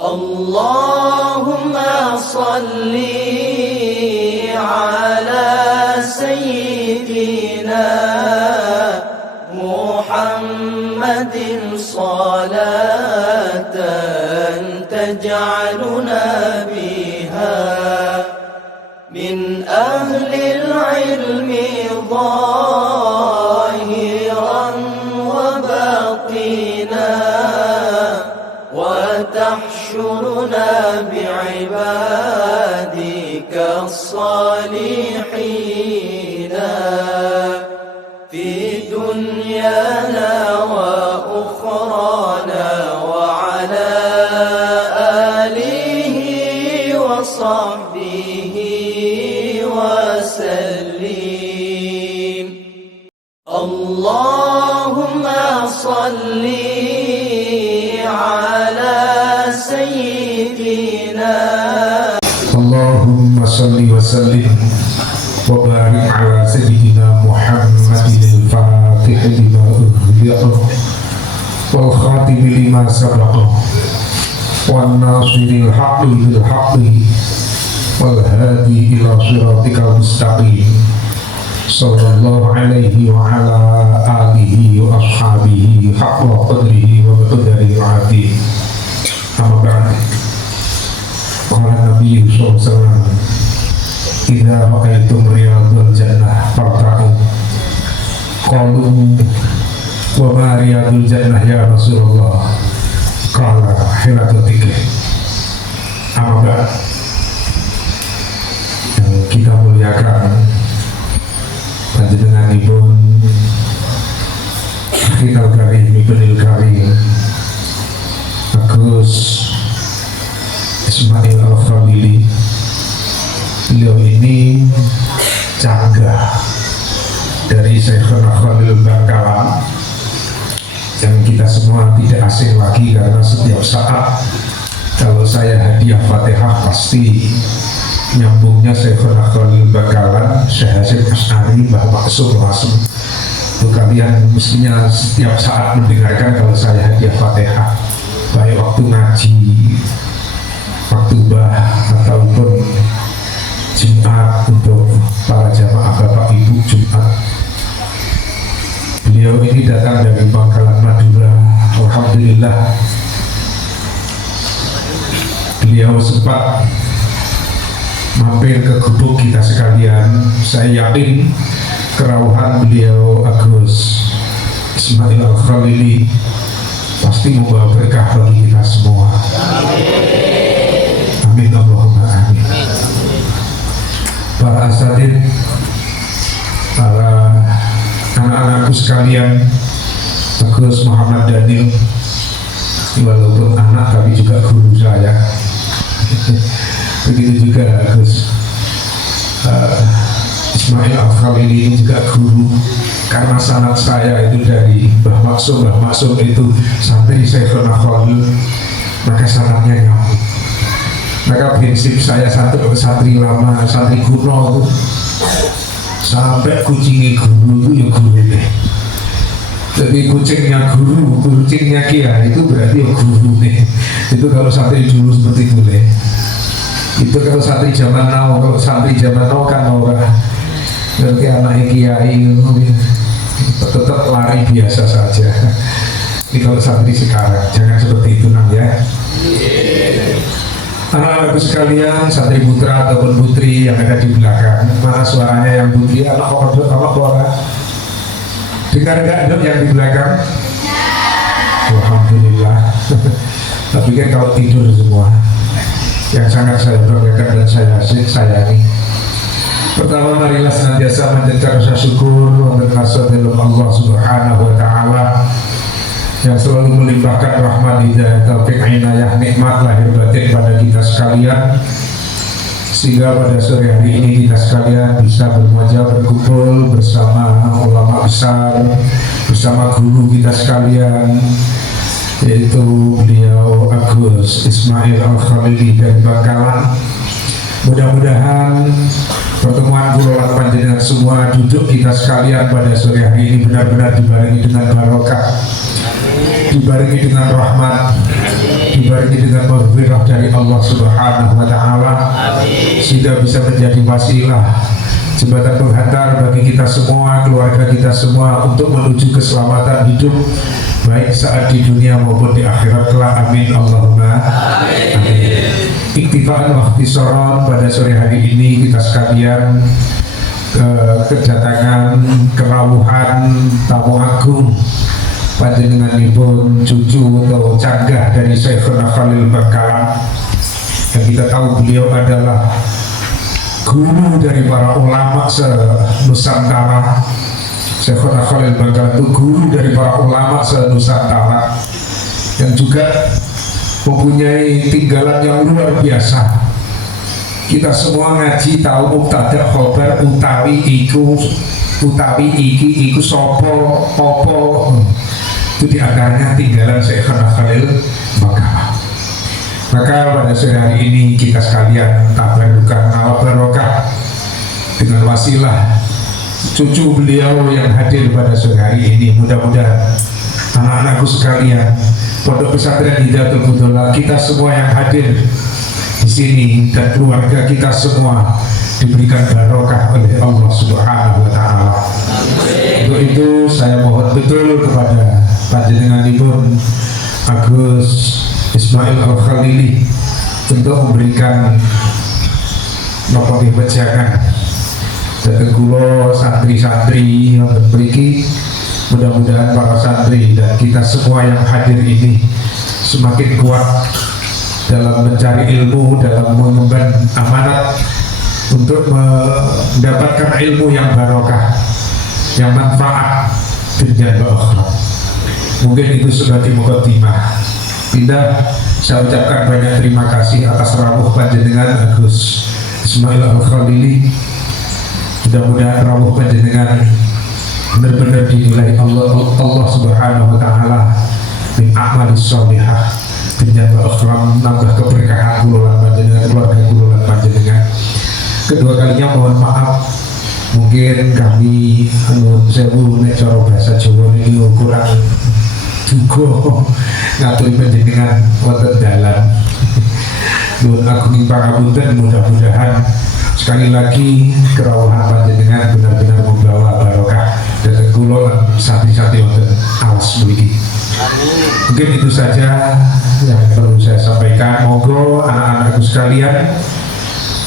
Allahumma salli ala sayyidina Muhammadin salatan taj'aluna biha min ahli al-ilmi zahiran wa batina wa tahsyuruna bi'ibadika as-salihina fi dunyana wa ukhrana wa ala alihi wa sahbihi wa sallim. Allahumma salli ala sayyidina Allahumma salli wa sallim wa barik ala sayyidina Muhammadin al-fatih lima ughliqa wal khatim lima sabaqa wan nasiril haqqi bil haqqi wal hadi ila siratikal mustaqim sallallahu alaihi wa ala alihi wa ashabihi haqqa qadrihi wa miqdarihi al-azim. Amma ba'd. Qala Nabi sallallahu alaihi wasallam, idza ra'aytum riyadul jannah farta'u. Qalu wa ma riyadul jannah ya Rasulullah? Qala hilatul dzikr. Amma ba'd. Yang kita muliakan panjenenganipun Akhirul Karim Ibnul Karim Agus Ismail Al-Khalili. Beliau ini canggah dari Syekhuna Khalil Bangkalan yang kita semua tidak asing lagi, karena setiap saat kalau saya hadiah Fatihah pasti nyambungnya Syekhuna Khalil Bangkalan, Syekh Hasyim Asy'ari, Mbah Maksum Hasim. Itu kalian mestinya setiap saat mendengarkan kalau saya hadiah Fatihah, baik waktu ngaji, waktu ataupun Jumat untuk para jamaah Bapak Ibu Jumat. Beliau ini datang dari Bangkalan Madura. Alhamdulillah beliau sempat mampir ke gubuk kita sekalian. Saya yakin kerauhan beliau Agus Ismail Al-Khalili pasti membawa berkah bagi kita semua. Amin Allahumma amin. Para asatidz, para anak-anakku sekalian, Agus Muhammad Daniel walaupun anak tapi juga guru saya. Begitu juga Agus Ismail Al-Khalili ini juga guru, karena sanad saya itu dari Mbah Maksum. Mbah Maksum itu santri Syekhuna Khalil, maka sanadnya nyambung. Maka prinsip saya santri lama, santri kuno, sampai kucingnya guru itu ya guru ini. Jadi kucingnya guru, kucingnya kiai itu berarti ya guru nih. Itu kalau santri dulu seperti itu deh. Itu kalau santri zaman now, kalau santri zaman now kan orang berarti anak kiai tetap lari biasa saja. Ini kalau santri sekarang jangan seperti itu nang ya. Anak-anakku sekalian, santri putra ataupun putri yang ada di belakang, mana suaranya yang putri, anak orang dengar nggak dok yang di belakang? Alhamdulillah. Tapi kan kalau tidur semua, yang sangat saya banggakan dan saya sayangi. Pertama, marilah senantiasa menjadikan rasa syukur untuk hasil Allah Subhanahu wa Ta'ala yang selalu melimpahkan rahmat, hidayah, taufik, inayah, nikmat lahir batin pada kita sekalian, sehingga pada sore hari ini kita sekalian bisa berkumpul bersama ulama besar, bersama guru kita sekalian, yaitu beliau Agus Ismail Al-Khalili dari Bangkalan. Mudah-mudahan pertemuan kula panjenengan semua duduk kita sekalian pada sore hari ini benar-benar dibarengi dengan barokah. dibarengi dengan rahmat, dibarengi dengan maghfirah dari Allah Subhanahu wa Ta'ala, sehingga bisa menjadi wasilah, jembatan penghantar bagi kita semua, keluarga kita semua untuk menuju keselamatan hidup baik saat di dunia maupun di akhirat kelak. Amin Allahumma amin. Iktifaan waktu soron pada sore hari ini kita sekalian kedatangan kerawuhan tamu agung panjenenganipun cucu atau canggah dari Syekhuna Khalil Bangkalan, yang kita tahu beliau adalah guru dari para ulama se-Nusantara. Syekhuna Khalil Bangkalan itu guru dari para ulama se-Nusantara yang juga mempunyai tinggalan yang luar biasa. Kita semua ngaji tahu mubtada khobar utawi iki iku sopo opo, itu diantaranya tinggalan Syekhuna Khalil Bangkalan. Maka pada sore hari ini kita sekalian tabarukan ala barokah dengan wasilah cucu beliau yang hadir pada sore hari ini. Mudah-mudahan anak-anakku sekalian, Pondok Pesantren Hidayatul Fudola, kita semua yang hadir di sini dan keluarga kita semua diberikan barokah oleh Allah Subhanahu wa Ta'ala. Untuk itu saya mohon betul kepada panjenenganipun Agus Ismail Al-Khalili untuk memberikan nopo wejangan dhateng kula santri-santri yang memiliki. Mudah-mudahan para santri dan kita semua yang hadir ini semakin kuat dalam mencari ilmu, dalam mengemban amanat untuk mendapatkan ilmu yang barokah, yang manfaat dunia dan akhirat. Mungkin itu sebagai mukadimah. Pindah, saya ucapkan banyak terima kasih atas rawuh panjenengan Agus Ismail Al-Khalili. Mudah-mudahan rawuh panjenengan benar-benar dinilai Allah Subhanahu wa Ta'ala min a'malis sholihah, dunia wa akhirat, nambah keberkahan kula lan panjenengan, keluarga kula lan panjenengan. Kedua kalinya mohon maaf, mungkin kami sewu nek cara bahasa Jawa ini kurang juga ngaturi panjenengan wonten dalan. Nuwun agung pangapunten, mudah-mudahan sekali lagi kerawuhan panjenengan benar-benar membawa barokah dan kula lan santri-santri wonten alas mriki. Mungkin itu saja yang perlu saya sampaikan. Monggo anak-anakku sekalian,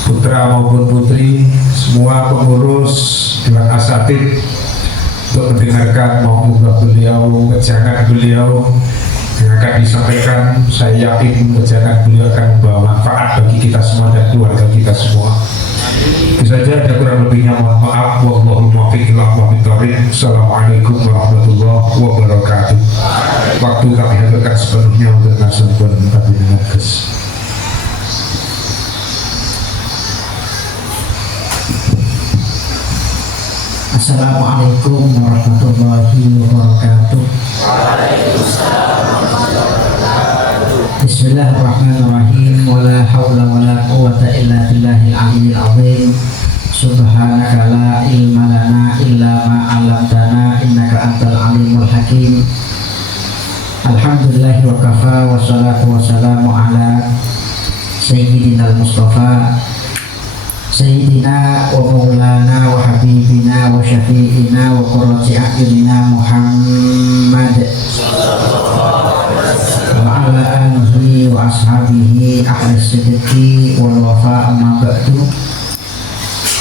putra maupun putri, semua pengurus dewan asatid untuk mendengarkan maupun beliau, wejangan beliau yang akan disampaikan. Saya yakin wejangan beliau akan membawa manfaat bagi kita semua dan keluarga kita semua. Itu saja, ada kurang lebihnya mohon maaf. Wallahu muwaffiq ila aqwamit thoriq. Assalamualaikum warahmatullahi wabarakatuh. Waktu kami hadirkan sepenuhnya untuk nasional panjenengan Gus. Assalamualaikum warahmatullahi wabarakatuh. Bismillahirrahmanirrahim. Wala hawla wala quwwata illa billahil aliyyil azim. Subhanaka la ilma lana illa ma 'allamtana innaka antal alimul hakim. Alhamdulillah wa kafa wa salatu wa salamu ala sayyidina al-mustafa Sayyidina wa maulana wa habibina wa syafi'ina wa qurrati a'yunina Muhammad wa ala alihi wa ashabihi ahli sidqi wal wafa, amma ba'du.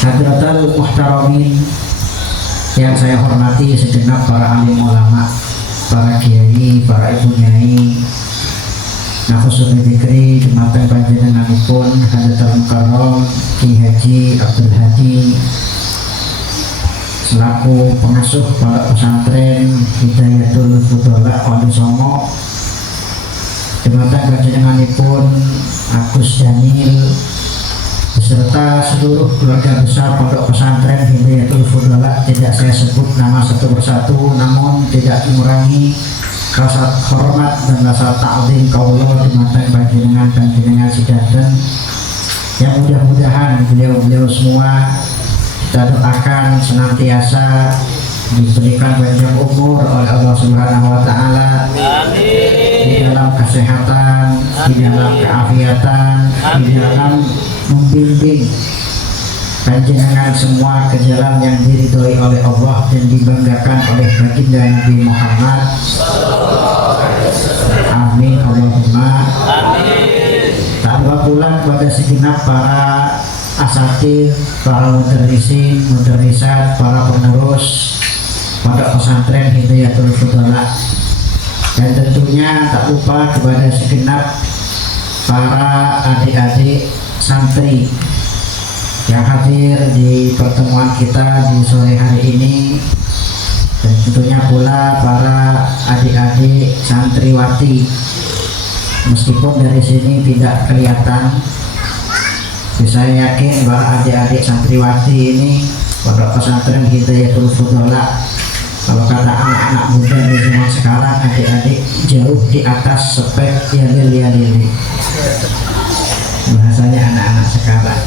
Hadratul muhtaramin yang saya hormati segenap para alim ulama, para kiai, para ibu nyai, khusus dzikri dumateng panjenenganipun Hadratul Mukarram Ki Haji Abdul Hadi selaku pengasuh pondok pesantren Hidayatul Fudola Wali Songo, dumateng panjenenganipun Agus Daniel beserta seluruh keluarga besar pondok pesantren Hidayatul Fudola. Tidak saya sebut nama satu persatu, namun tidak mengurangi rasa hormat dan rasa ta'zim kaula dumateng panjenengan sedaten, yang mudah-mudahan beliau-beliau semua kita doakan senantiasa diberikan panjang umur oleh Allah Subhanahu wa taala, di dalam kesehatan, di dalam keafiatan, di dalam membimbing panjenengan semua ke jalan yang diridhoi oleh Allah dan dibanggakan oleh baginda Nabi Muhammad. Amin Allahumma amin. Tak lupa pula kepada segenap para asatidz, para mudarrisin, mudarrisat, para pengurus pondok pesantren Hidayatul Fudhala, dan tentunya tak lupa kepada segenap para adik-adik santri yang hadir di pertemuan kita di sore hari ini, dan tentunya pula para adik-adik santriwati. Meskipun dari sini tidak kelihatan, saya yakin bahwa adik-adik santriwati ini pondok pesantren Hidayatul Fudhala, kalau kata anak-anak muda di zaman sekarang, adik-adik jauh di atas spek yalil-yalili, bahasanya anak-anak sekarang.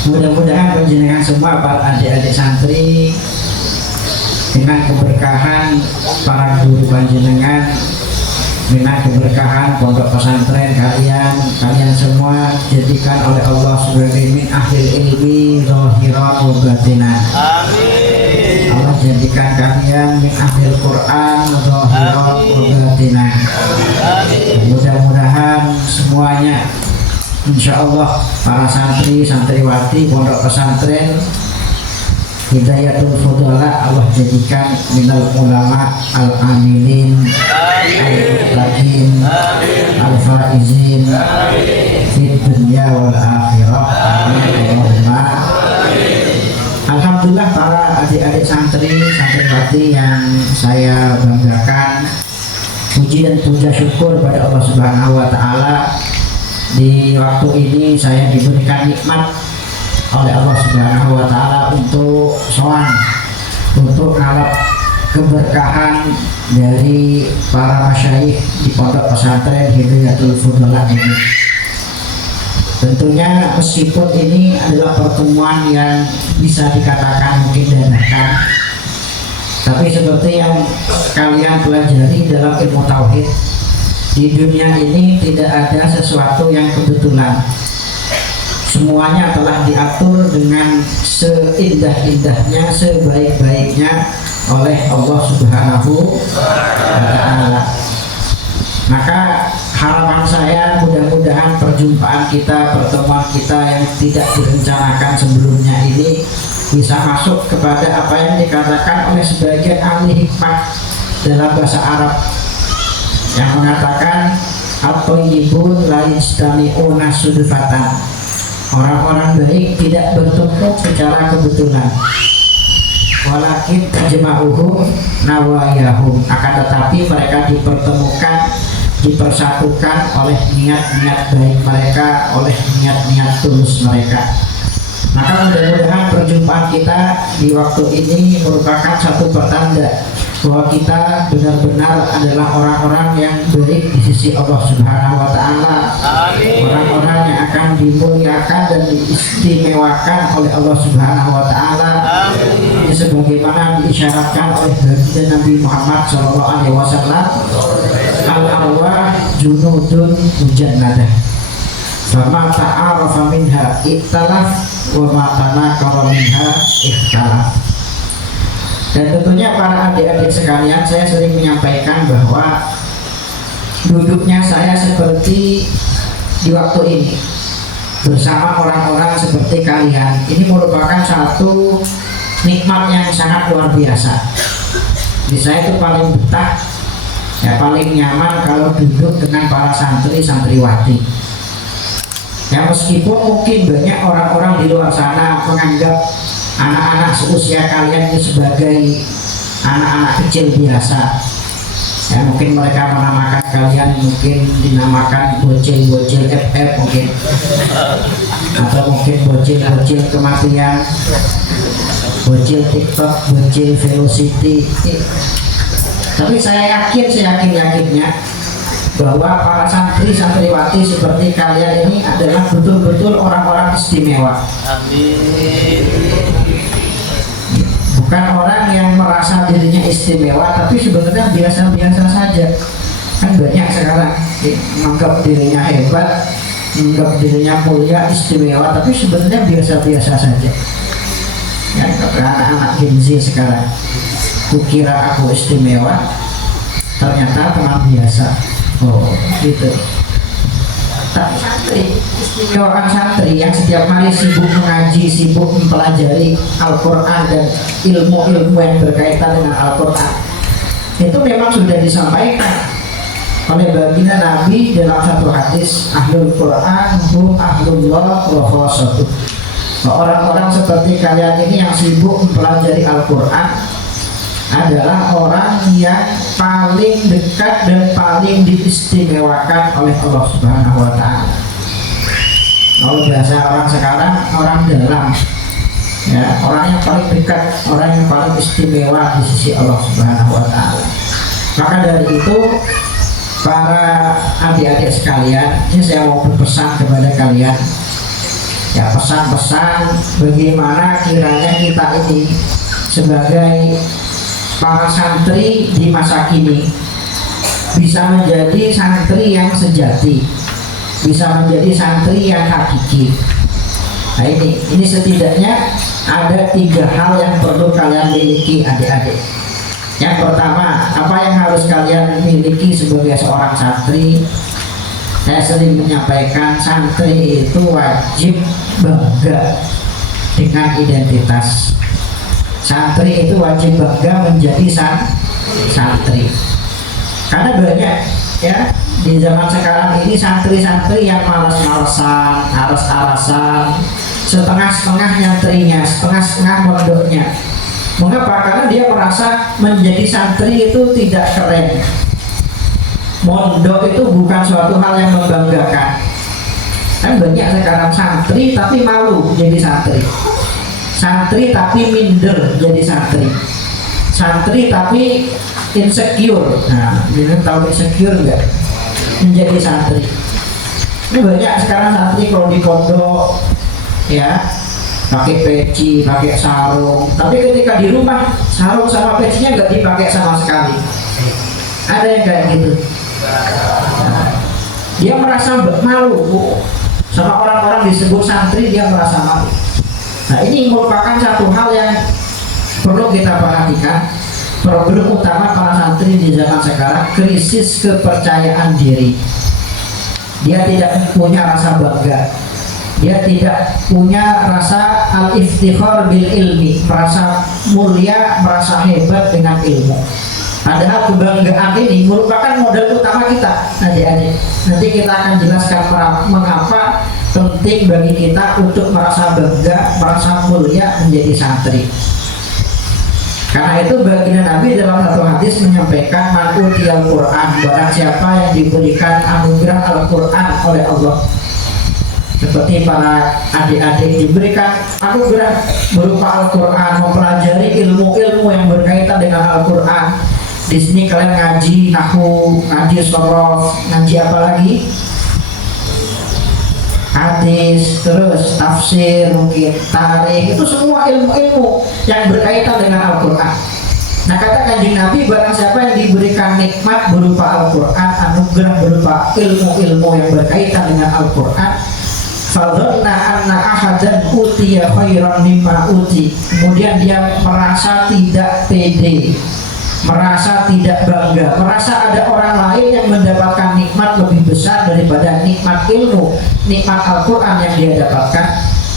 Mudah-mudahan panjenengan semua para adik-adik santri dengan keberkahan para guru panjenengan, dengan keberkahan pondok pesantren kalian semua jadikan oleh Allah sebagai min ahlil ilmi zahiran wa batinan. Amin. Allah jadikan kalian min ahlil Quran zahiran wa batinan. Amin. Mudah-mudahan semuanya, insya Allah para santri santriwati pondok pesantren Hidayatul Fudhala Allah jadikan minal ulama al-amilin al-muttaqin al-faizin fid dunya wal akhirah. Amin. Alhamdulillah para adik-adik santri santriwati yang saya banggakan, puji dan puja syukur pada Allah Subhanahu wa taala, di waktu ini saya diberikan nikmat oleh Allah Subhanahu wa taala untuk sowan, untuk ngalap keberkahan dari para masyayikh di pondok pesantren Hidayatul Fudhala ini. Tentunya meskipun ini adalah pertemuan yang bisa dikatakan mungkin dadakan, tapi seperti yang kalian pelajari dalam ilmu tauhid, di dunia ini tidak ada sesuatu yang kebetulan. Semuanya telah diatur dengan seindah-indahnya, sebaik-baiknya oleh Allah Subhanahu wa taala. Maka harapan saya mudah-mudahan perjumpaan kita, pertemuan kita yang tidak direncanakan sebelumnya ini bisa masuk kepada apa yang dikatakan oleh sebagian ahli hikmah dalam bahasa Arab yang mengatakan at-thayyibun la yastami'una sudfatan. Orang-orang baik tidak bertemu secara kebetulan, walakin tajma'uhum nawayahum, akan tetapi mereka dipertemukan, dipersatukan oleh niat-niat baik mereka, oleh niat-niat tulus mereka. Maka mudah-mudahan perjumpaan kita di waktu ini merupakan satu pertanda bahwa kita benar-benar adalah orang-orang yang baik di sisi Allah Subhanahu wa taala. Orang-orang yang akan dimuliakan dan diistimewakan oleh Allah Subhanahu wa taala. Sebagaimana diisyaratkan oleh baginda Nabi Muhammad sallallahu alaihi wasallam, al-arwah junudun mujannadah. Fama ta'arafa minha iktalaf wa ma tanakara minha ikhtalaf. Dan tentunya para adik-adik sekalian, saya sering menyampaikan bahwa duduknya saya seperti di waktu ini bersama orang-orang seperti kalian ini merupakan satu nikmat yang sangat luar biasa. Di saya itu paling betah, ya paling nyaman kalau duduk dengan para santri santriwati. Ya meskipun mungkin banyak orang-orang di luar sana menganggap anak-anak seusia kalian itu sebagai anak-anak kecil biasa. Ya mungkin mereka menamakan kalian, mungkin dinamakan bocil-bocil FF mungkin, atau mungkin bocil-bocil kematian, bocil TikTok, bocil velocity. Tapi saya yakinnya bahwa para santri santriwati seperti kalian ini adalah betul-betul orang-orang istimewa. Amin. bukan orang yang merasa dirinya istimewa tapi sebenarnya biasa-biasa saja. Kan banyak sekarang menganggap dirinya hebat, menganggap dirinya mulia, istimewa, tapi sebenarnya biasa-biasa saja. Ya, anak-anak Gen Z sekarang, kukira aku istimewa, ternyata teman biasa. Oh, gitu. Tapi santri, istimewaan santri yang setiap hari sibuk mengaji, sibuk mempelajari Al-Quran dan ilmu-ilmu yang berkaitan dengan Al-Quran, itu memang sudah disampaikan oleh baginda Nabi dalam satu hadis, ahlul Quran hum ahlullah wa khassatuh. Orang-orang seperti kalian ini yang sibuk mempelajari Al-Quran adalah orang yang paling dekat dan paling diistimewakan oleh Allah Subhanahu wa Ta'ala. Kalau bahasa orang sekarang, orang dalam, ya, orang yang paling dekat, orang yang paling istimewa di sisi Allah Subhanahu wa Ta'ala. Maka dari itu, para adik-adik sekalian, ini saya mau berpesan kepada kalian, ya, pesan-pesan bagaimana kiranya kita ini sebagai para santri di masa kini bisa menjadi santri yang sejati, bisa menjadi santri yang hakiki. Nah, ini setidaknya ada 3 hal yang perlu kalian miliki, adik-adik. Yang pertama, apa yang harus kalian miliki sebagai seorang santri? Saya sering menyampaikan, santri itu wajib bangga dengan identitas. Santri itu wajib bangga menjadi santri. Karena banyak, ya, di zaman sekarang ini santri-santri yang malas-malesan, aras-arasan, setengah-setengah nyantrinya, setengah-setengah mondoknya. Mengapa? Karena dia merasa menjadi santri itu tidak keren. Mondok itu bukan suatu hal yang membanggakan. Kan banyak sekarang santri tapi malu jadi santri. Santri tapi minder jadi santri. Santri tapi insecure. Nah, ini tahu insecure enggak? Menjadi santri. Ini banyak sekarang santri kalau di pondok, ya, pakai peci, pakai sarung. Tapi ketika di rumah, sarung sama pecinya nggak dipakai sama sekali. Ada yang kayak gitu. Nah, dia merasa malu sama orang-orang disebut santri, dia merasa malu. Nah, ini merupakan satu hal yang perlu kita perhatikan. Problem utama para santri di zaman sekarang, krisis kepercayaan diri. Dia tidak punya rasa bangga, dia tidak punya rasa al-iftikhar bil ilmi, merasa mulia, merasa hebat dengan ilmu. Padahal kebanggaan ini merupakan modal utama kita, adik-adik. Nanti kita akan jelaskan mengapa penting bagi kita untuk merasa bangga, merasa mulia menjadi santri. Karena itu baginda Nabi dalam satu hadis menyampaikan, man utiyal Quran, barang siapa yang diberikan anugerah Al-Quran oleh Allah. Seperti para adik-adik diberikan anugerah berupa Al-Quran, mempelajari ilmu-ilmu yang berkaitan dengan Al-Quran. Di sini kalian ngaji nahwu, ngaji shorof, ngaji apa lagi? Hadis, terus tafsir, mungkin tarikh, itu semua ilmu-ilmu yang berkaitan dengan Al-Quran. Nah, kata Kanjeng Nabi, barang siapa yang diberikan nikmat berupa Al-Quran, anugerah berupa ilmu-ilmu yang berkaitan dengan Al-Quran, fadhanna anna ahadan utiya khairan mimma uti, kemudian dia merasa tidak pede, merasa tidak bangga, merasa ada orang lain yang mendapatkan nikmat lebih besar daripada nikmat ilmu, nikmat Al-Quran yang dia dapatkan.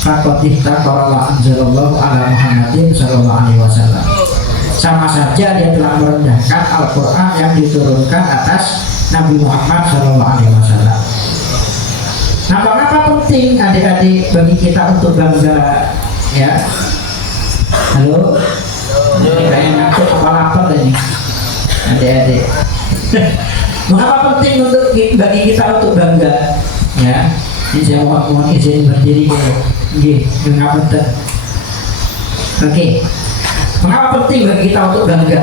Faqadih taqarrallahu anzalallahu ala Muhammadin sallallahu alaihi wasallam. Sama saja dia telah merendahkan Al-Quran yang diturunkan atas Nabi Muhammad sallallahu alaihi wasallam. Nah, mengapa penting adik-adik bagi kita untuk bangga, ya? Halo? Ini kayak ngakut kepala lapar ini, adik-adik. Mengapa penting untuk bagi kita untuk bangga, ya? Ini saya mohon izin berdiri dulu. Mengapa penting? Oke. Mengapa penting bagi kita untuk bangga?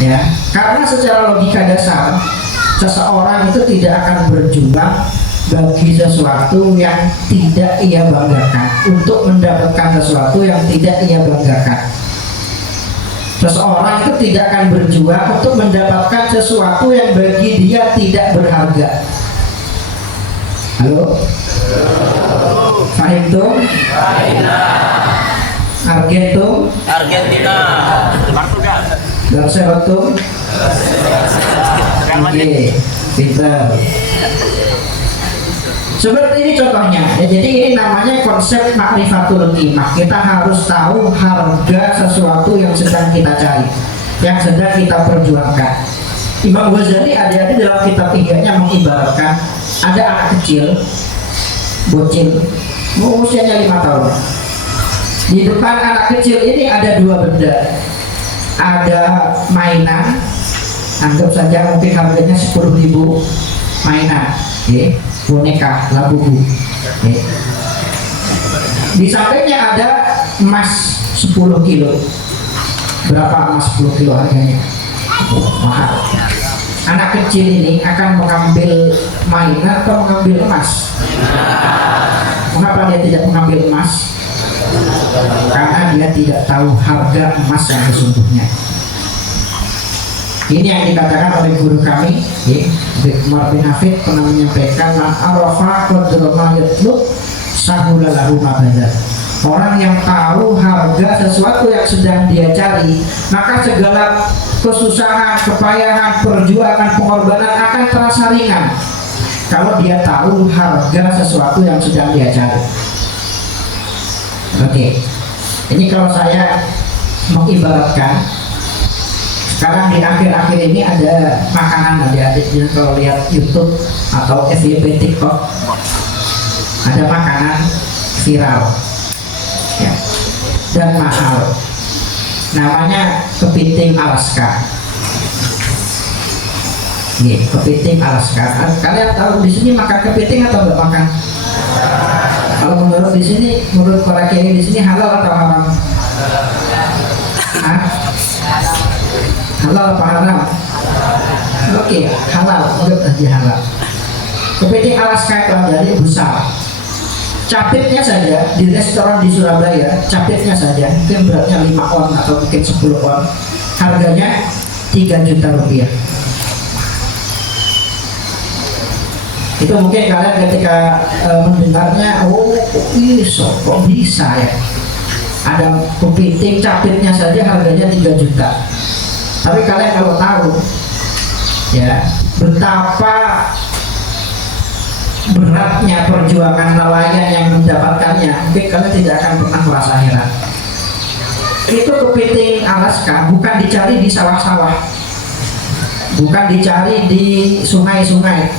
Ya, karena secara logika dasar seseorang itu tidak akan berjuang bagi sesuatu yang tidak ia banggakan, untuk mendapatkan sesuatu yang tidak ia banggakan. Seseorang itu tidak akan berjuang untuk mendapatkan sesuatu yang bagi dia tidak berharga. Halo? Fahim tuh? Argentina. Darusnya waktu? Oke, pintar. Seperti ini contohnya. Ya, jadi ini namanya konsep ma'rifatul qimah. Kita harus tahu harga sesuatu yang sedang kita cari, yang sedang kita perjuangkan. Imam Ghazali adik-adik dalam kitab Ihya-nya mengibaratkan ada anak kecil, bocil, usianya 5 tahun. Di depan anak kecil ini ada dua benda. Ada mainan, anggap saja mungkin harganya 10.000 mainan, okay. Boneka, labubu, okay. Di sampingnya ada emas 10 kilo. Berapa emas 10 kilo harganya? Mahal. Anak kecil ini akan mengambil mainan atau mengambil emas? Mengapa dia tidak mengambil emas? Karena dia tidak tahu harga emas yang sesungguhnya. Ini yang dikatakan oleh guru kami, Umar bin Hafid pernah menyampaikan, man arafa qadra ma yatlub sahula lahu ma badal. Orang yang tahu harga sesuatu yang sedang dia cari, maka segala kesusahan, kepayahan, perjuangan, pengorbanan akan terasa ringan kalau dia tahu harga sesuatu yang sedang dia cari. Oke, ini kalau saya mengibaratkan, sekarang di akhir-akhir ini ada makanan adik-adik, kalau lihat YouTube atau FYP TikTok, ada makanan viral, ya, dan mahal. Namanya kepiting Alaska. Kepiting Alaska. Kalian tahu di sini makan kepiting atau enggak makan? Kalau menurut di sini, menurut para kiai di sini halal atau haram? Hah? Halal apa haram? Oke, halal. Menurut aja halal. Kepiting Alaska itu dari besar. Capitnya saja di restoran di Surabaya, capitnya saja mungkin beratnya 5 on atau mungkin 10 on, harganya 3 juta rupiah. Itu mungkin kalian ketika mendengarnya, oh kok bisa ya, ada kepiting capitnya saja harganya 3 juta. Tapi kalian kalau tahu ya betapa beratnya perjuangan nelayan yang mendapatkannya, mungkin kalian tidak akan pernah merasa heran. Itu kepiting Alaska bukan dicari di sawah-sawah, bukan dicari di sungai-sungai,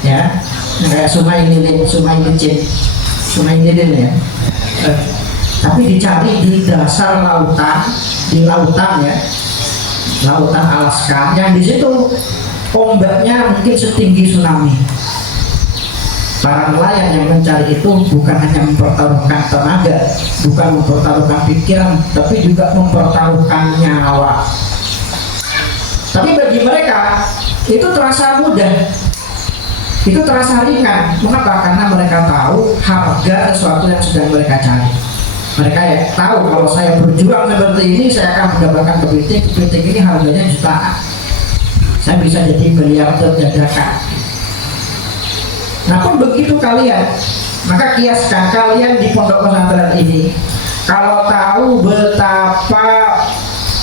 ya, kayak sungai lilin, sungai licin, sungai lilin ya, tapi dicari di dasar lautan, di lautan ya, lautan Alaska, yang di situ ombaknya mungkin setinggi tsunami. Para nelayan yang mencari itu bukan hanya mempertaruhkan tenaga, bukan mempertaruhkan pikiran, tapi juga mempertaruhkan nyawa. Tapi bagi mereka itu terasa mudah, itu terasa ringan. Mengapa? Karena mereka tahu harga sesuatu yang sedang mereka cari. Mereka ya tahu kalau saya berjuang seperti ini, saya akan mendapatkan kepiting. Kepiting ini harganya jutaan. Saya bisa jadi miliarder dadakan. Nah pun begitu kalian, maka kiaskan kalian di pondok pesantren ini, kalau tahu betapa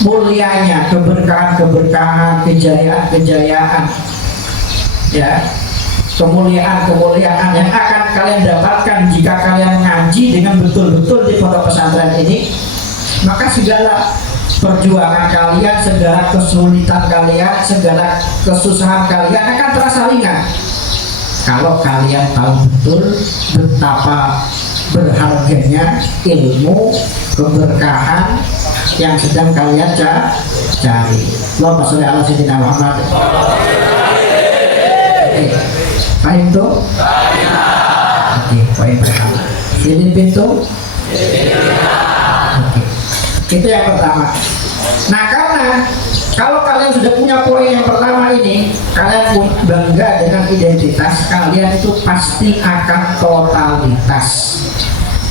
mulianya keberkahan-keberkahan, kejayaan-kejayaan, ya, kemuliaan-kemuliaan yang akan kalian dapatkan jika kalian ngaji dengan betul-betul di pondok pesantren ini, maka segala perjuangan kalian, segala kesulitan kalian, segala kesusahan kalian akan terasa ringan kalau kalian tahu betul betapa berharganya ilmu, keberkahan yang sedang kalian cari. Allahumma sholli ala sayyidina Muhammad. Paham tuh? Oke, poin pertama. Ini pintu. Oke. Itu yang pertama. Nah, karena kalau kalian sudah punya poin yang pertama ini, kalian pun bangga dengan identitas kalian, itu pasti akan totalitas.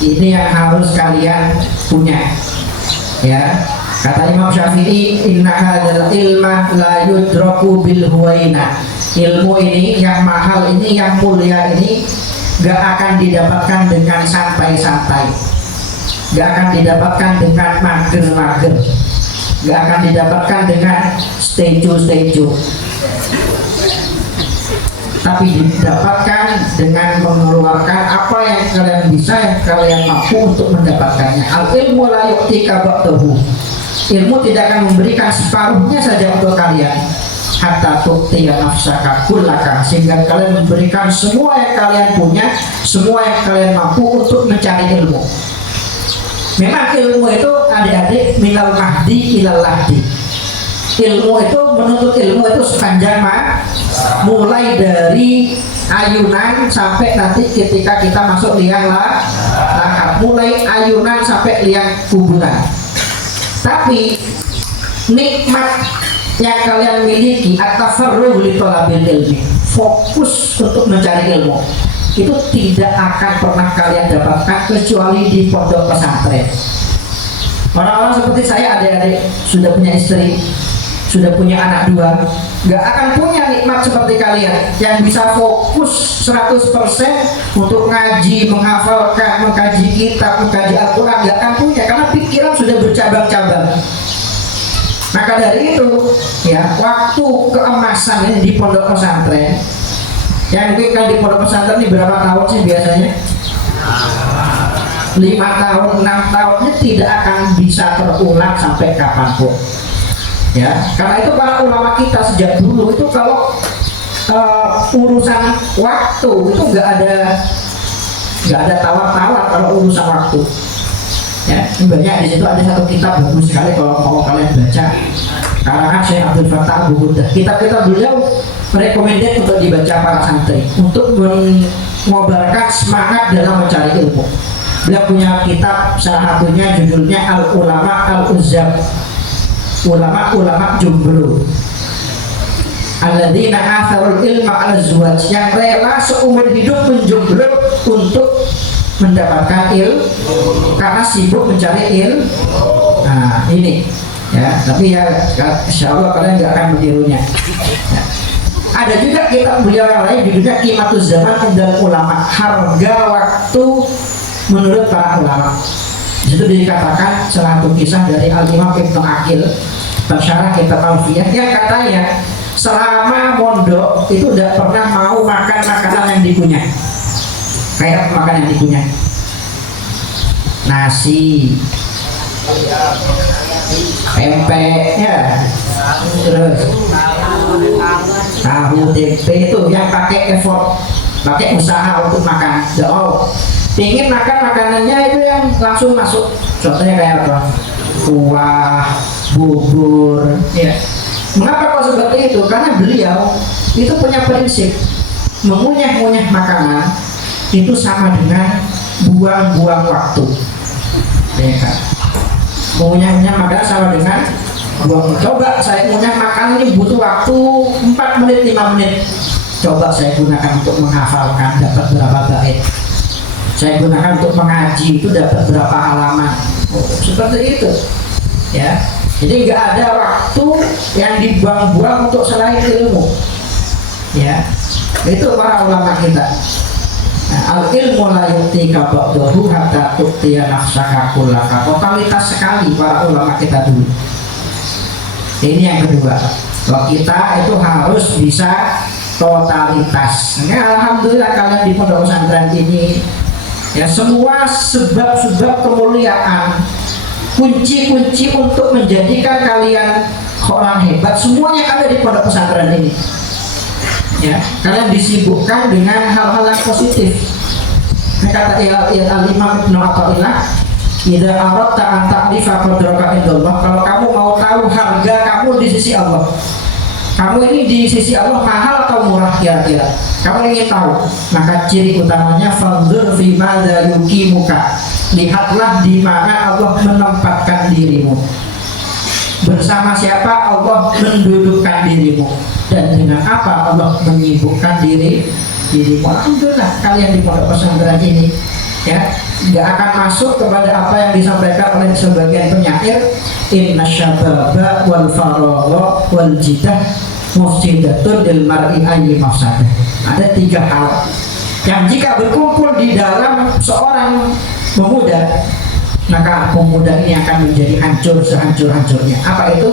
Ini yang harus kalian punya, ya. Kata Imam Syafi'i, inna hadzal ilma la yudraku bil huwaina. Ilmu ini yang mahal ini, yang mulia ini gak akan didapatkan dengan santai-santai, gak akan didapatkan dengan mager-mager, gak akan didapatkan dengan stejo-stejo, tapi didapatkan dengan mengeluarkan apa yang kalian bisa, yang kalian mampu untuk mendapatkannya. Al ilmu la yu'tika ba'dahu. Ilmu tidak akan memberikan separuhnya saja untuk kalian, hatta tu'tiya nafsaka kullaka, sehingga kalian memberikan semua yang kalian punya, semua yang kalian mampu untuk mencari ilmu. Memang ilmu itu adik-adik minal mahdi ilal lahdi. Ilmu itu, menuntut ilmu itu sepanjang mulai dari ayunan sampai nanti ketika kita masuk liang lahat, mulai ayunan sampai liang kuburan. Tapi nikmat yang kalian miliki at-tafarruh li thalabil ilmi, fokus untuk mencari ilmu, itu tidak akan pernah kalian dapatkan kecuali di pondok pesantren. Orang-orang seperti saya, adik-adik sudah punya istri, sudah punya anak 2, gak akan punya nikmat seperti kalian yang bisa fokus 100% untuk ngaji, menghafalkan, mengkaji kitab, mengkaji Al-Quran. Gak akan punya, karena pikiran sudah bercabang-cabang. Maka dari itu, ya, waktu keemasan ini di pondok pesantren, yang mungkin kan di pondok pesantren ini berapa tahun sih biasanya? 5 tahun, 6 tahunnya tidak akan bisa terulang sampai kapanpun. Ya, karena itu para ulama kita sejak dulu itu kalau urusan waktu itu nggak ada tawar-tawar kalau urusan waktu. Ya, banyak di situ ada satu kitab bagus sekali kalau mau kalian baca, karangan Syekh Abdul Fattah Abu Ghuddah. Kitab-kitab beliau recommended untuk dibaca para santri untuk mengobarkan semangat dalam mencari ilmu. Beliau punya kitab, salah satunya judulnya Al Ulama Al Uzzab, ulama-ulama jomblo, alladzina atharul ilma al zuwaj, yang rela seumur hidup menjomblo untuk mendapatkan ilmu karena sibuk mencari ilmu. Nah ini ya, tapi ya insya Allah kalian nggak akan menirunya ya. Ada juga kitab beliau yang lain judulnya Qimatuz Zaman Indal Ulama, harga waktu menurut para ulama. Di situ dikatakan salah satu kisah dari Al-Imam Ibnu Aqil, pensyarah kitab Alfiyah, yang katanya selama mondok itu tidak pernah mau makan makanan yang dikunyah. Kayak makan yang dikunyah, nasi, pempek, ya, terus tahu tempe, itu yang pakai effort, pakai usaha untuk makan. Jauh ingin makan makanannya itu yang langsung masuk. Contohnya kayak apa? Kuah, bubur, ya. Mengapa kok seperti itu? Karena beliau itu punya prinsip mengunyah-ngunyah makanan itu sama dengan buang-buang waktu. Ya kan? Mengunyah-ngunyah makanan sama dengan buang. Coba saya ngunyah makanan ini butuh waktu 4 menit, 5 menit. Coba saya gunakan untuk menghafalkan, dapat berapa bait. Saya gunakan untuk mengaji, itu dapat berapa halaman. Seperti itu ya. Jadi nggak ada waktu yang dibuang-buang untuk selain ilmu ya. Itu para ulama kita. Nah, al ilmu la yu'tika ba'dahu hatta tu'tiya nafsaka kullaka. Totalitas sekali para ulama kita dulu. Ini yang kedua, bahwa kita itu harus bisa totalitas. Nah, alhamdulillah kalian di pondok pesantren ini ya, semua sebab-sebab kemuliaan, kunci-kunci untuk menjadikan kalian orang hebat, semuanya ada di pondok pesantren ini. Ya, kalian disibukkan dengan hal-hal yang positif. Nah, kata Al-Imam Ibnu Athaillah, idza aradta an ta'rifa qadraka indallah, kalau kamu mau tahu harga kamu di sisi Allah, kamu ini di sisi Allah mahal atau murah kira-kira, kamu ingin tahu, maka ciri utamanya fanzur fi madza yuqimuka, lihatlah di mana Allah menempatkan dirimu, bersama siapa Allah mendudukkan dirimu, dan dengan apa Allah menyibukkan dirimu. Alhamdulillah kalian di pondok pesantren ini ya nggak akan masuk kepada apa yang disampaikan oleh sebagian penyair, inna syababa wal faragha wal jidah mufsidatun lil mar'i ayyi mafsadah. Ada 3 hal yang jika berkumpul di dalam seorang pemuda, maka pemuda ini akan menjadi hancur sehancur-hancurnya. Apa itu?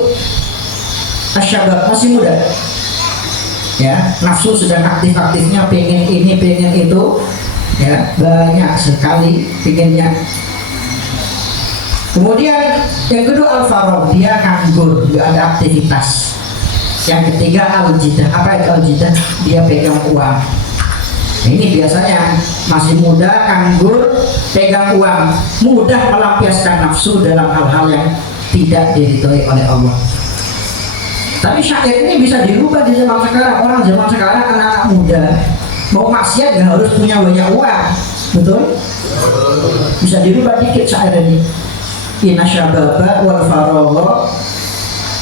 Asyabab, masih muda, ya, nafsu sedang aktif-aktifnya, pengen ini pengen itu, ya, banyak sekali pengennya. Kemudian yang kedua al-faragh, dia nganggur, nggak ada aktivitas. Yang ketiga al-jidah. Apa itu al-jidah? Dia pegang uang. Ini biasanya masih muda, nganggur, pegang uang, mudah melampiaskan nafsu dalam hal-hal yang tidak diridhoi oleh Allah. Tapi syair ini bisa dirubah di zaman sekarang. Orang zaman sekarang, anak-anak muda mau maksiat nggak harus punya banyak uang, betul? Bisa dirubah dikit syair ini. Inna syababa wal faragha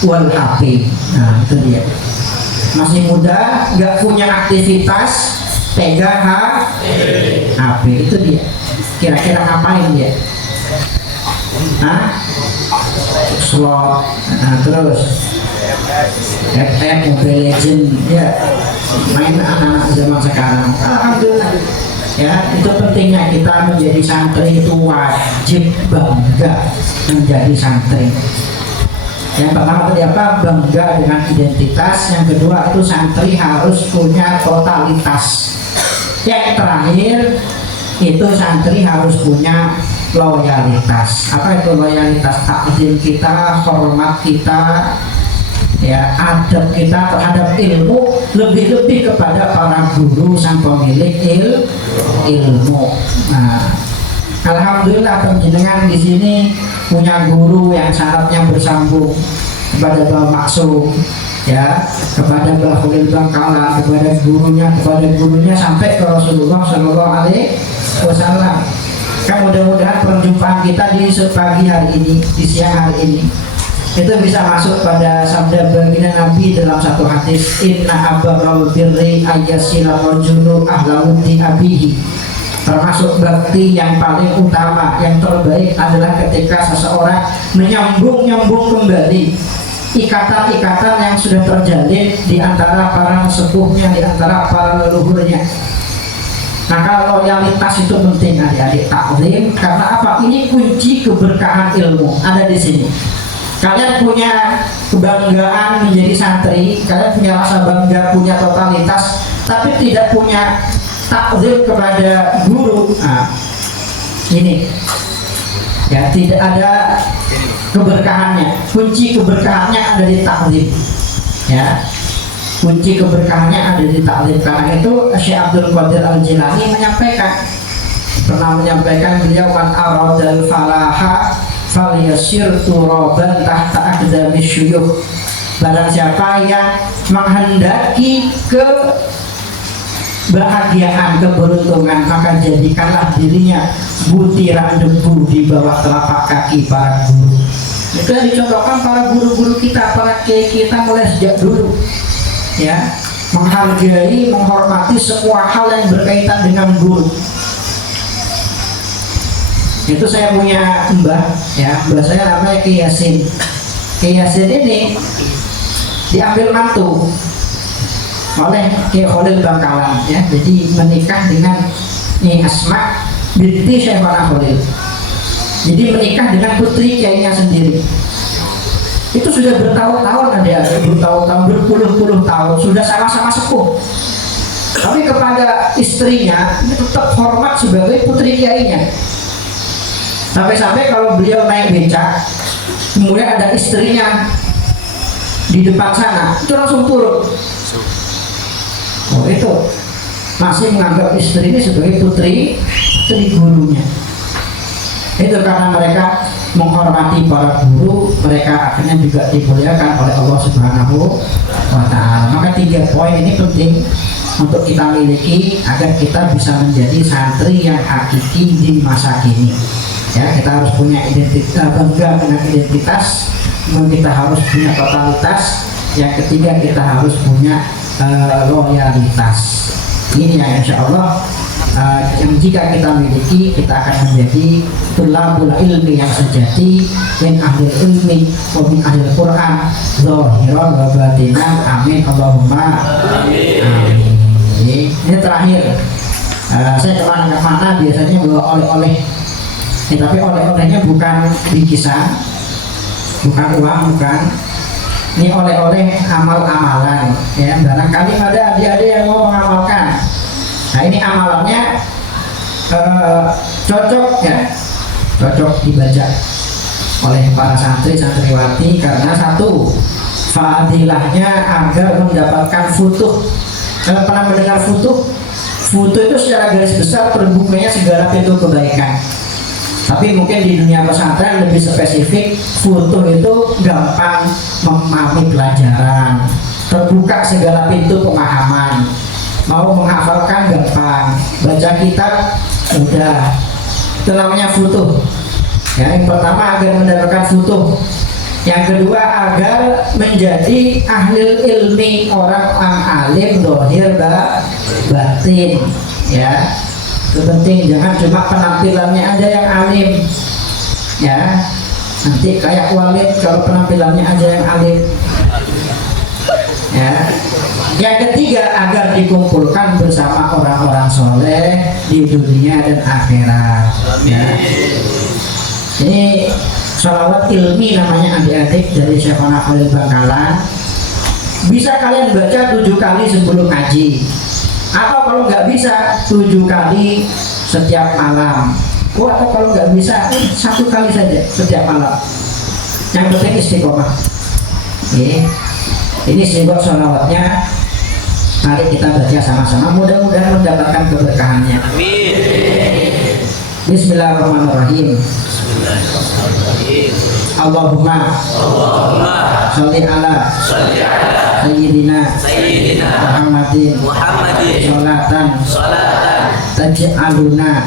wal hafi. Nah itu dia. Masih muda, nggak punya aktivitas, pegang HP, itu dia. Kira-kira ngapain dia? Slot, terus Mobile Legend, ya, main anak-anak zaman sekarang. Alhamdulillah, ya, itu pentingnya kita menjadi santri itu wajib bangga menjadi santri. Yang pertama tadi apa? Bangga dengan identitas. Yang kedua itu santri harus punya totalitas. Yang terakhir itu santri harus punya loyalitas. Apa itu loyalitas? Takdim kita, hormat kita, ya, adab kita terhadap ilmu, lebih-lebih kepada para guru sang pemilik ilmu. Nah, alhamdulillah penjenengan di sini punya guru yang syaratnya bersambung kepada Mbah Maksum, ya, kepada Mbah Khalil Bangkalan, kepada gurunya sampai ke Rasulullah Shallallahu Alaihi Wasallam. Kan mudah-mudahan perjumpaan kita di pagi hari ini, di siang hari ini, itu bisa masuk pada sabda baginda Nabi dalam satu hadis, inna abarral birri ayyasila rajulu ahlawuti abihi. Termasuk bakti yang paling utama, yang terbaik adalah ketika seseorang menyambung kembali ikatan-ikatan yang sudah terjalin di antara para sepuhnya, di antara para leluhurnya. Maka loyalitas itu penting adik-adik taklim. Karena apa? Ini kunci keberkahan ilmu ada di sini. Kalian punya kebanggaan menjadi santri, kalian punya rasa bangga, punya totalitas, tapi tidak punya takzim kepada guru. Nah, ini ya, tidak ada keberkahannya. Kunci keberkahannya ada di takzim, ya. Kunci keberkahannya ada di takzim. Karena itu Syekh Abdul Qadir Al-Jilani pernah menyampaikan beliau, man aradal falaha falyasir turaban tahta aqdami syuyukh. Barang siapa yang menghendaki kebahagiaan, keberuntungan, maka jadikanlah dirinya butiran debu di bawah telapak kaki para guru. Itu yang dicontohkan para guru-guru kita, para kiai kita mulai sejak dulu, ya, menghargai, menghormati semua hal yang berkaitan dengan guru. Itu saya punya mbah, ya, mbah saya namanya Ki Yasin. Ki Yasin ini diambil mantu oleh Ki Khalil Bangkalan, ya, jadi menikah dengan Asma binti Syekhona Khalil. Jadi menikah dengan putri kiainya sendiri. Itu sudah bertahun-tahun, berpuluh-puluh tahun, sudah sama-sama sepuh. Tapi kepada istrinya ini tetap hormat sebagai putri kiainya. Sampai-sampai kalau beliau naik becak, kemudian ada istrinya di depan sana, itu langsung turun. Oh, itu masih menganggap istri ini sebagai putri gurunya. Itu karena mereka menghormati para guru, mereka akhirnya juga dimuliakan oleh Allah Subhanahu wa Ta'ala. Maka 3 poin ini penting untuk kita miliki agar kita bisa menjadi santri yang hakiki di masa kini. Ya, kita harus punya identitas, bangga dengan identitas, kita harus punya totalitas. Yang ketiga, kita harus punya loyalitas. Ini yang insya Allah yang jika kita miliki, kita akan menjadi tulabul ilmi yang sejati, min ahli ilmi wa min ahli Quran zahiran wa batinan. Amin Allahumma amin. Ini terakhir, saya kemana-mana biasanya bawa oleh-oleh, tapi oleh-olehnya bukan bingkisan, bukan uang, bukan. Ini oleh-oleh amal-amalan, ya. Barangkali ada adik-adik yang mau mengamalkan. Nah, ini amalannya cocok, ya, cocok dibaca oleh para santri-santriwati karena satu, fadilahnya agar mendapatkan futuh. Kalau pernah mendengar futuh, futuh itu secara garis besar terbukanya segala pintu kebaikan. Tapi mungkin di dunia pesantren lebih spesifik, futuh itu gampang memahami pelajaran, terbuka segala pintu pemahaman, mau menghafalkan gampang, baca kitab mudah. Itu namanya futuh. Ya, yang pertama agar mendapatkan futuh. Yang kedua agar menjadi ahli ilmi, orang alim dohir batin, ya. Itu penting, jangan cuma penampilannya aja yang alim, ya. Nanti kayak Walid kalau penampilannya aja yang alim, ya. Yang ketiga agar dikumpulkan bersama orang-orang soleh di dunia dan akhirat, ya. Ini sholawat ilmi namanya adik-adik dari Syekhona Khalil Bangkalan. Bisa kalian baca 7 kali sebelum ngaji, atau kalau nggak bisa 7 kali setiap malam. Atau kalau nggak bisa 1 kali saja setiap malam. Yang penting istiqomah. Ini simbol sholawatnya. Mari kita baca sama-sama. Mudah-mudahan mendapatkan keberkahannya. Amin. Bismillahirrahmanirrahim. Allahumma sholli ala sayyidina Muhammadin sholatan taj'aluna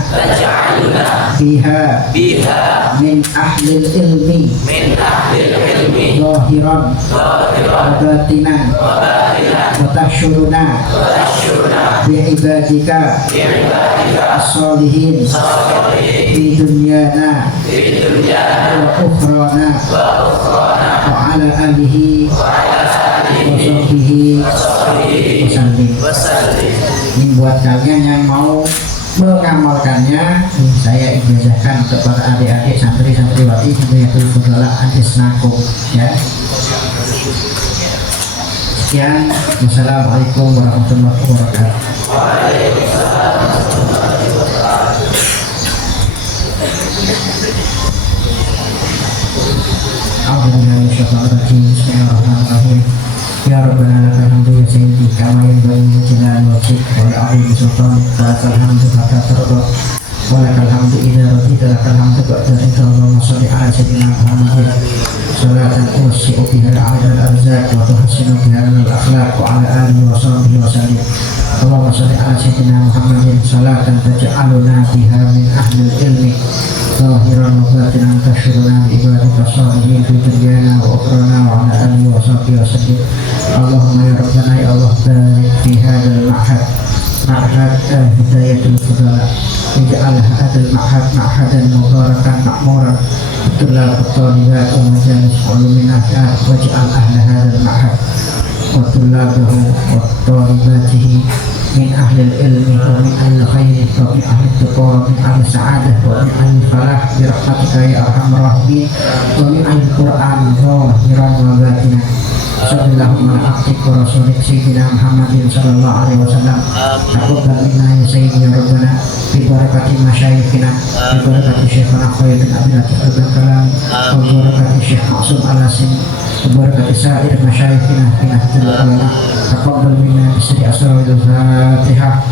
biha min ahlil ilmi zahiran wa batinan wa tahsyuruna bi ibadika as-solihin fi dunyana wa ukhrana wa ala alihi wa sahbihi wasallim. Ini buat kalian yang mau mengamalkannya, saya ijazahkan kepada adik-adik santri-santriwati Hidayatul Fudala Antisnakum, ya. Sekian, wassalamualaikum warahmatullahi wabarakatuh. Bismillahirrahmanirrahim. Ya Rabbana lakal hamdu ya sayyidi kama yanbaghi li jalali wajhika wa li'azimi sultanika, lakal hamdu hatta tarda wa lakal hamdu idza radita, lakal hamdu ba'da ridha. Allahumma shalli ala sayyidina Muhammadin salatan tuwasi'u biha al-'adad al-arzaq wa tuhassinu biha al-akhlaq wa ala alihi wa sahbihi wa sallim. Allahumma shalli ala sayyidina Muhammadin salatan taj'aluna biha min ahli ilmi zahiran wa batinan tasyuruna bi ibadika sholihin fi dunyana wa ukhrana wa ala alihi wa sahbihi wa sallim. Allahumma ya Rabbana ya Allah, barik fi hadzal ma'had Hidayatul Fudala, ij'al hadzal ma'had ma'hadan mubarakan ma'muran tulab at-talibat wa majalis ulumin nafi'ah, waj'al ahla hadzal ma'had wa tulabahu wa talibatihi min ahli ilmi wa min ahli khairi wa min ahli tuqa wa min ahli sa'adah wa min ahli falah bi rahmatika ya arhamar rahimin wa min ahli Qur'an zahiran wa batinan. Sallallahu ala abdik wa rasulik sayyidina Muhammadin sallallahu alaihi wasallam. Taqabbal minna ya sayyidi ya Rabbana bi barakati masyayikhina, bi barakati Syekhana Khalil bin Abdul Latif Al-Kalam, wa barakati Syekh Ma'sum Al-Asim, wa barakati sa'ir masyayikhina fi nahdil ulama. Taqabbal minna bi sirri asrarul Fatihah.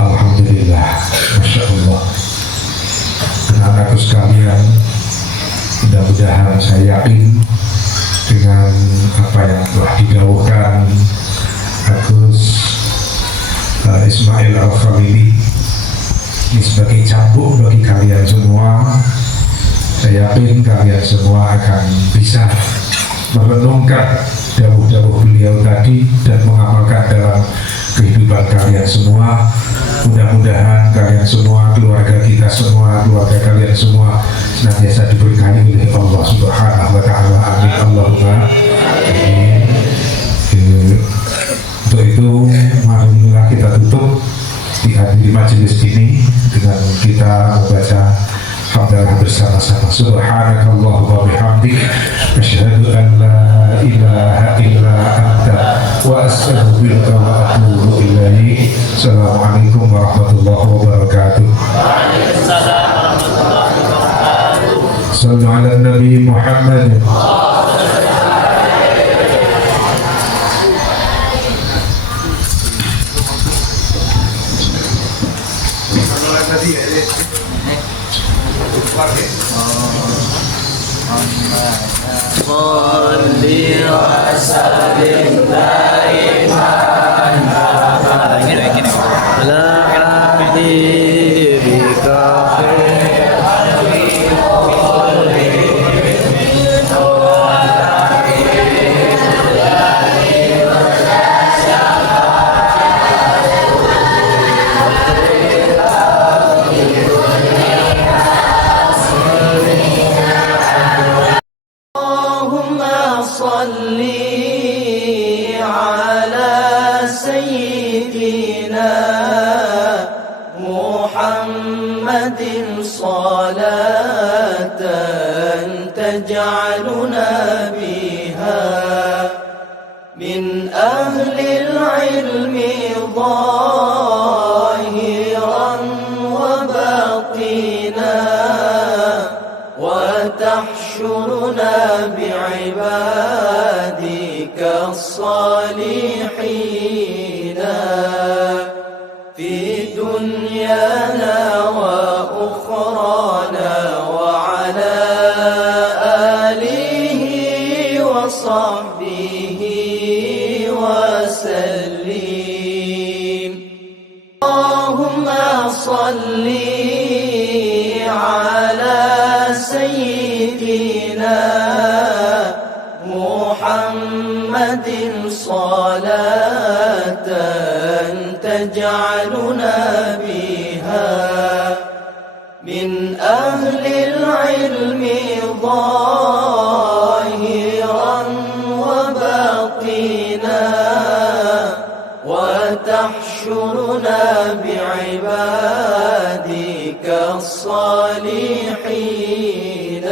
Alhamdulillah, Masya Allah. Anak-anakku sekalian, mudah-mudahan saya yakin dengan apa yang telah didawuhkan Agus Ismail Al-Khalili Ini sebagai cambuk bagi kalian semua. Saya yakin kalian semua akan bisa merenungkan dawuh-dawuh beliau tadi dan mengamalkan dalam kehidupan kalian semua. Mudah-mudahan kalian semua, keluarga kita semua, keluarga kalian semua senantiasa diberkahi oleh Allah Subhanahu wa Ta'ala. Amin. Allahumma amin. Untuk itu, marilah kita tutup di majelis ini dengan kita membaca hamdalah bersama-sama. Subhanakallahumma bihamdik, asyhadu an la ilaha illa anta wa astaghfiruka wa atubu ilaik. Assalamualaikum warahmatullahi wabarakatuh. Sallu ala Nabi Muhammad. Salli wa sallim daiman ala habibika صلي على سيدنا محمد صلاة تجعلنا بها من أهل العلم ظاهرا وباطنا وتحشرنا بعبادك الصالحين في دنيانا وأخرانا وعلى آله وصحبه وسلم. اللهم صل على سيدنا محمد صلاة تجعلنا بها من أهل العلم ظاهرا وباطنا وتحشرنا بعبادك الصالحين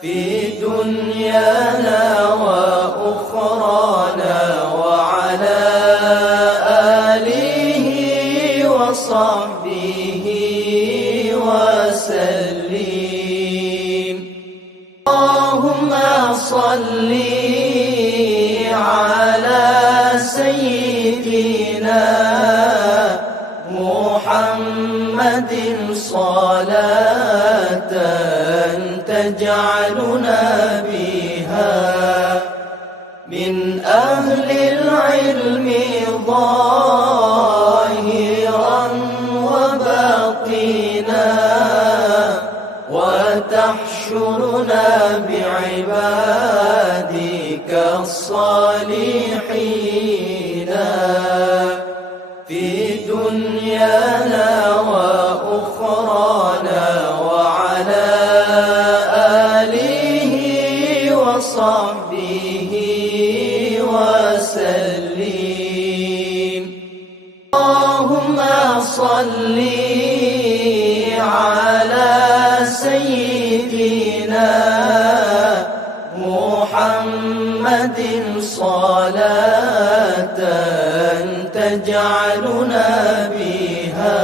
في دنيانا وأخرانا وعلى آله وصحبه وسلم. اللهم صل على سيدنا محمد صلاة تجعلنا بها من أهل العلم ظاهرا وباطنا وتحشرنا بعبادك الصالحين في دنيانا وأخرانا وعلى آله وصحبه وسلم. اللهم صل على سيدنا محمد صلاة تجعلنا بها